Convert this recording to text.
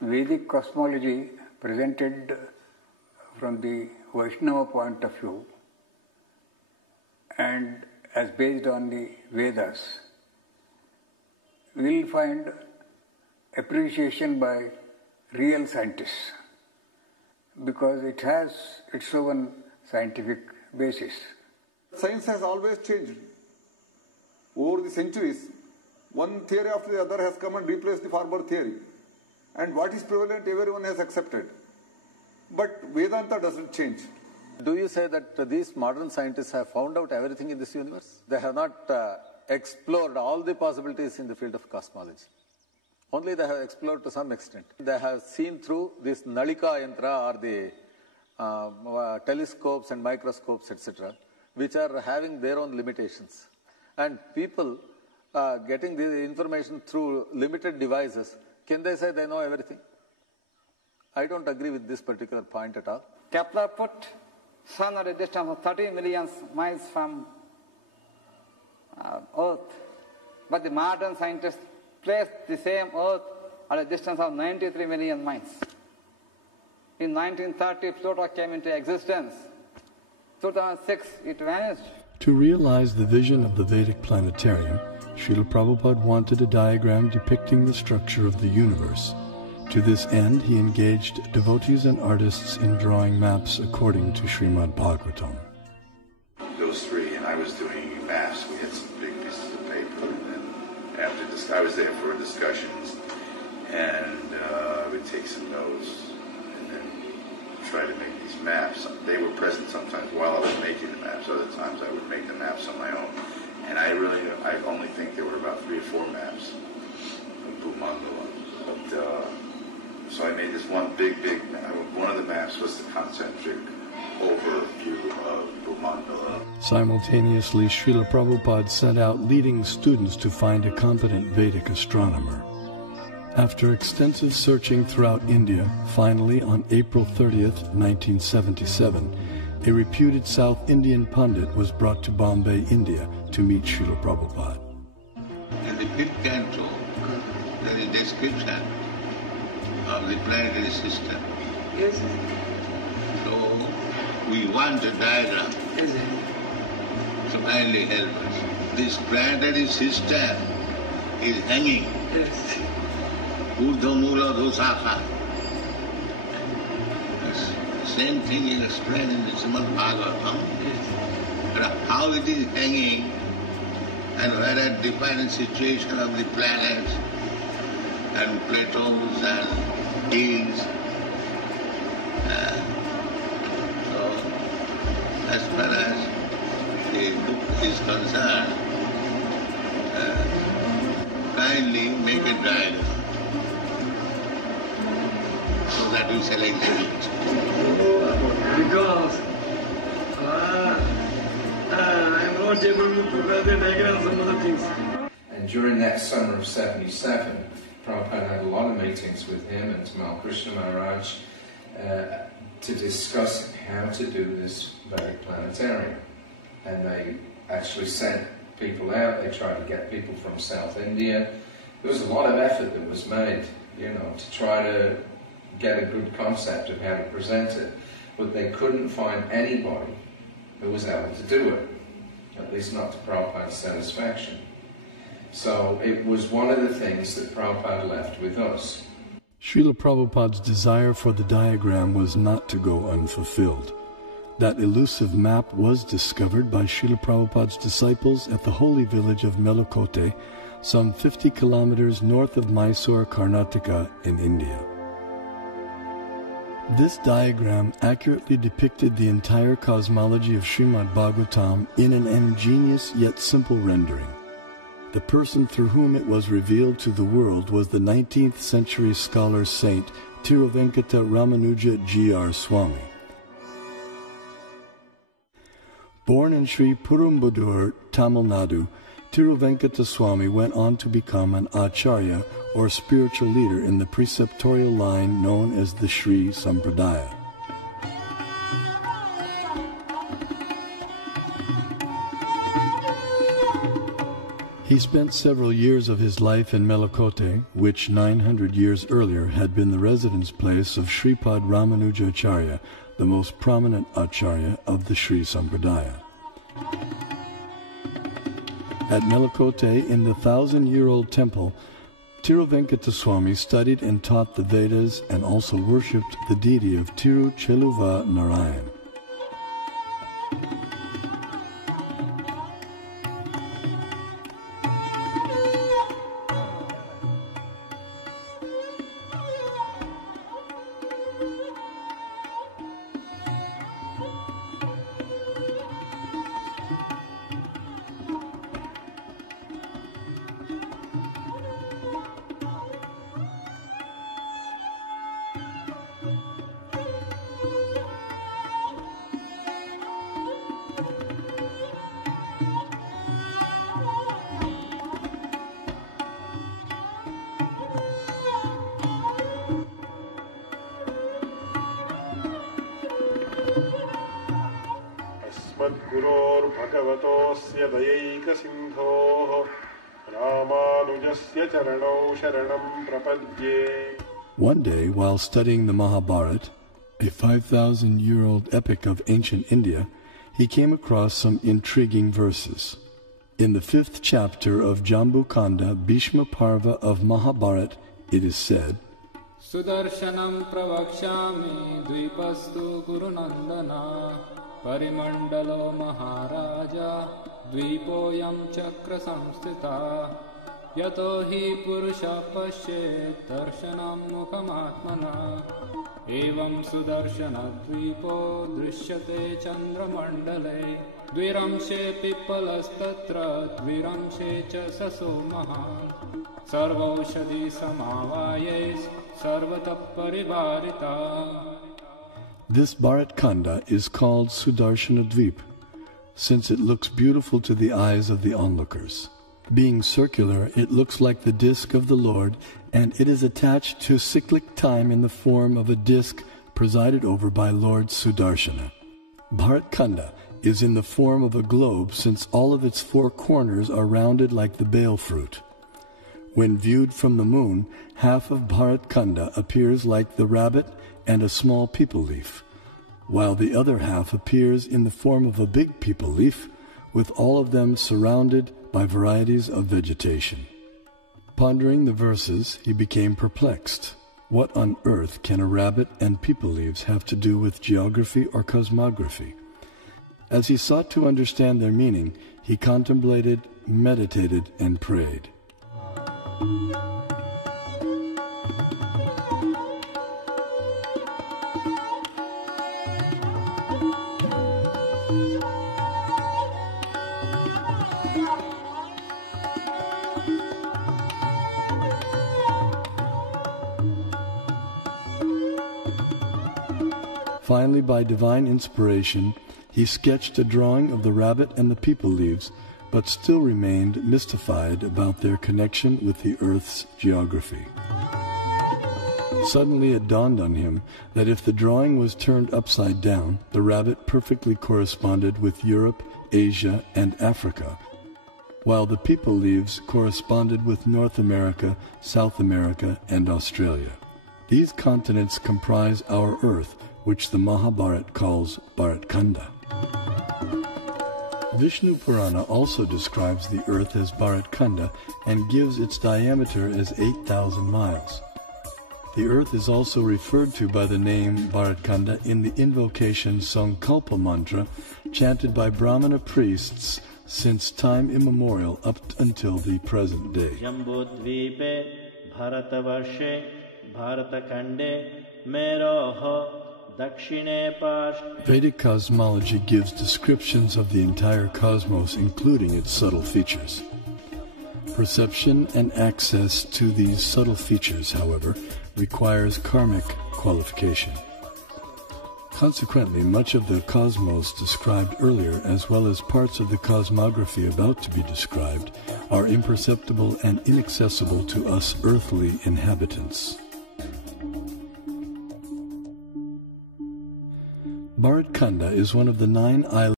Vedic cosmology presented from the Vaishnava point of view and as based on the Vedas will find appreciation by real scientists because it has its own scientific basis. Science has always changed. Over the centuries, one theory after the other has come and replaced the former theory. And what is prevalent, everyone has accepted. But Vedanta doesn't change. Do you say that these modern scientists have found out everything in this universe? They have not explored all the possibilities in the field of cosmology. Only they have explored to some extent. They have seen through this Nalika Yantra or the telescopes and microscopes, etc., which are having their own limitations. And people getting the information through limited devices, can they say they know everything? I don't agree with this particular point at all. Kepler put Sun at a distance of 30 million miles from Earth. But the modern scientists placed the same Earth at a distance of 93 million miles. In 1930, Pluto came into existence. 2006, it vanished. To realize the vision of the Vedic planetarium, Srila Prabhupada wanted a diagram depicting the structure of the universe. To this end, he engaged devotees and artists in drawing maps according to Srimad Bhagavatam. Those three, and I was doing maps. We had some big pieces of paper, and then after this, I was there for discussions, and we'd take some notes, and then try to make these maps. They were present sometimes while I was making the maps. Other times I would make the maps on my own. And I only think there were about 3 or 4 maps of Bhumandala. But, so I made this one big map. One of the maps was the concentric overview of Bhumandala. Simultaneously, Srila Prabhupada sent out leading students to find a competent Vedic astronomer. After extensive searching throughout India, finally on April 30th, 1977, a reputed South Indian pundit was brought to Bombay, India, to meet Srila Prabhupada. In the 5th canto, there is a description of the planetary system. Yes. So, we want a diagram to kindly help us. This planetary system is hanging. Yes. Urdhva Mula Dosaka. Same thing is explained in the Srimad Bhagavatam. How it is hanging and where are different situation of the planets and plateaus and hills. So, as far as the book is concerned, kindly make a diagram so that we shall exhibit. Because I'm not able to prepare the diagram and some other things. And during that summer of 77, Prabhupada had a lot of meetings with him and Tamal Krishna Maharaj to discuss how to do this Vedic planetarium. And they actually sent people out. They tried to get people from South India. There was a lot of effort that was made, to try to get a good concept of how to present it. But they couldn't find anybody who was able to do it, at least not to Prabhupada's satisfaction. So it was one of the things that Prabhupada left with us. Srila Prabhupada's desire for the diagram was not to go unfulfilled. That elusive map was discovered by Srila Prabhupada's disciples at the holy village of Melukote, some 50 kilometers north of Mysore, Karnataka in India. This diagram accurately depicted the entire cosmology of Srimad Bhagavatam in an ingenious yet simple rendering. The person through whom it was revealed to the world was the 19th century scholar saint Tiruvenkata Ramanuja G.R. Swami. Born in Sri Perumbudur, Tamil Nadu, Tiruvenkata Swami went on to become an acharya or spiritual leader in the preceptorial line known as the Sri Sampradaya. He spent several years of his life in Melakote, which 900 years earlier had been the residence place of Sripad Ramanujacharya, the most prominent acharya of the Sri Sampradaya. At Melakote, in the 1,000-year-old temple, Tiruvenkataswamy studied and taught the Vedas and also worshipped the deity of Tirucheluva Narayan. भगवतोऽस्य दयैकसिन्धोः रामानुजस्य चरणौ शरणं प्रपद्ये. One day, while studying the Mahabharata, a 5,000-year-old epic of ancient India, he came across some intriguing verses. In the 5th chapter of Jambukanda, Bhishma Parva of Mahabharata, it is said, Sudarshanam pravakshami dvipastu gurunandana parimandalo maharaja dvipoyam chakra samstita yato hi purusha pashet darshanam mukhamatmana evam sudarshana dvipo drishyate chandramandale dviramshe pippalastatra dviramshe cha saso mahan sarvaushadhi samavayes sarvata parivarita. This Bharat Khanda is called Sudarshana Dvip, since it looks beautiful to the eyes of the onlookers. Being circular, it looks like the disk of the Lord, and it is attached to cyclic time in the form of a disk presided over by Lord Sudarshana. Bharat Khanda is in the form of a globe, since all of its 4 corners are rounded like the bale fruit. When viewed from the moon, half of Bharat Khanda appears like the rabbit and a small peepal leaf, while the other half appears in the form of a big peepal leaf, with all of them surrounded by varieties of vegetation. Pondering the verses, he became perplexed. What on earth can a rabbit and peepal leaves have to do with geography or cosmography? As he sought to understand their meaning, he contemplated, meditated, and prayed. Finally, by divine inspiration, he sketched a drawing of the rabbit and the peepal leaves, but still remained mystified about their connection with the earth's geography. Suddenly it dawned on him that if the drawing was turned upside down, the rabbit perfectly corresponded with Europe, Asia, and Africa, while the peepal leaves corresponded with North America, South America, and Australia. These continents comprise our earth, which the Mahabharata calls Bharat Khanda. Vishnu Purana also describes the earth as Bharat Khanda and gives its diameter as 8,000 miles. The earth is also referred to by the name Bharat Khanda in the invocation Sankalpa mantra chanted by Brahmana priests since time immemorial up until the present day. Jambudvipe Bharatavarshe Bharatakande Meroho Vedic cosmology gives descriptions of the entire cosmos, including its subtle features. Perception and access to these subtle features, however, requires karmic qualification. Consequently, much of the cosmos described earlier, as well as parts of the cosmography about to be described, are imperceptible and inaccessible to us earthly inhabitants. Bharat Khanda is one of the 9 islands